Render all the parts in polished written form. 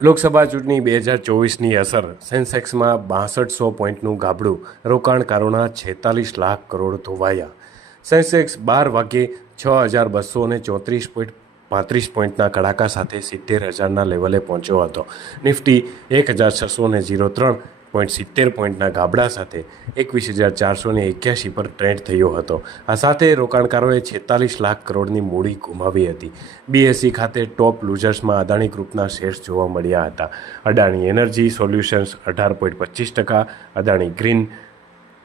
લોકસભા ચૂંટણી 2024ની અસર. સેન્સેક્સમાં 6200 પોઈન્ટનું ગાબડું. રોકાણકારોના 46 લાખ કરોડ ધોવાયા. સેન્સેક્સ 12 વાગ્યે 6234.35 પોઈન્ટના કડાકા સાથે 70,000ના લેવલે પહોંચ્યો હતો. નિફ્ટી 16,603.70 પોઈન્ટના ગાબડા સાથે 21,481 પર ટ્રેડ થયો હતો. આ સાથે રોકાણકારોએ 46 લાખ કરોડની મૂડી ગુમાવી હતી. બીએસઈ ખાતે ટોપ લૂઝર્સમાં અદાણી ગ્રુપના શેર્સ જોવા મળ્યા હતા. Adani energy solutions 18.25%, Adani green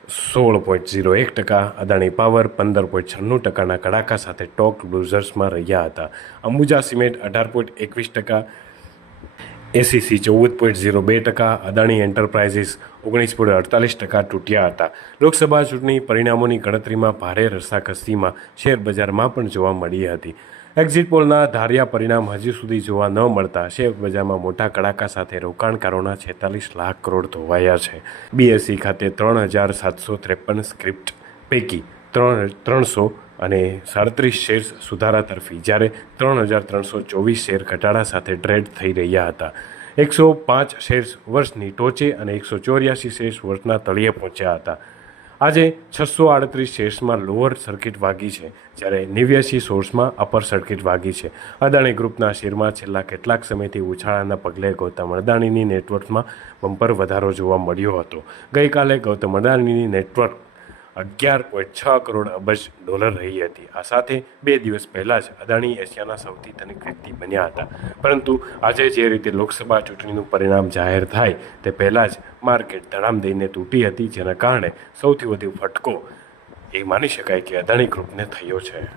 16.01%, Adani power 15.96%ના કડાકા સાથે ટોપ લૂઝર્સમાં રહ્યા હતા. Ambuja cement 18.21%, ACC 14.02%, Adani enterprises 19.48% તૂટ્યા હતા. લોકસભા ચૂંટણી પરિણામોની ગણતરીમાં ભારે રસાકસીમાં શેરબજારમાં પણ જોવા મળી હતી. એક્ઝિટ પોલના ધાર્યા પરિણામ હજી સુધી જોવા ન મળતા શેરબજારમાં મોટા કડાકા સાથે રોકાણકારોના 46 લાખ કરોડ ધોવાયા છે. બીએસઈ ખાતે 3,753 સ્ક્રિપ્ટ પૈકી 300 અને 37 શેર્સ સુધારા તરફી, જ્યારે 3,324 શેર ઘટાડા સાથે ટ્રેડ થઈ રહ્યા હતા. 105 શેર્સ વર્ષની ટોચે અને 184 શેર્સ વર્ષના તળિયે પહોંચ્યા હતા. આજે 638 શેર્સમાં લોઅર સર્કિટ વાગી છે, જ્યારે 89 શેર્સમાં અપર સર્કિટ વાગી છે. અદાણી ગ્રુપના શેરમાં છેલ્લા કેટલાક સમયથી ઉછાળાના પગલે ગૌતમ અદાણીની નેટવર્થમાં બમ્પર વધારો જોવા મળ્યો હતો. ગઈકાલે ગૌતમ અદાણીની નેટવર્થ 11.6 કરોડ અબજ ડોલર રહી હતી. આ સાથે 2 દિવસ પહેલાં જ અદાણી એશિયાના સૌથી ધનિક વ્યક્તિ બન્યા હતા. પરંતુ આજે જે રીતે લોકસભા ચૂંટણીનું પરિણામ જાહેર થાય તે પહેલાં જ માર્કેટ ધડામ દઈને તૂટી હતી, જેના કારણે સૌથી વધુ ફટકો એ માની શકાય કે અદાણી ગ્રુપને થયો છે.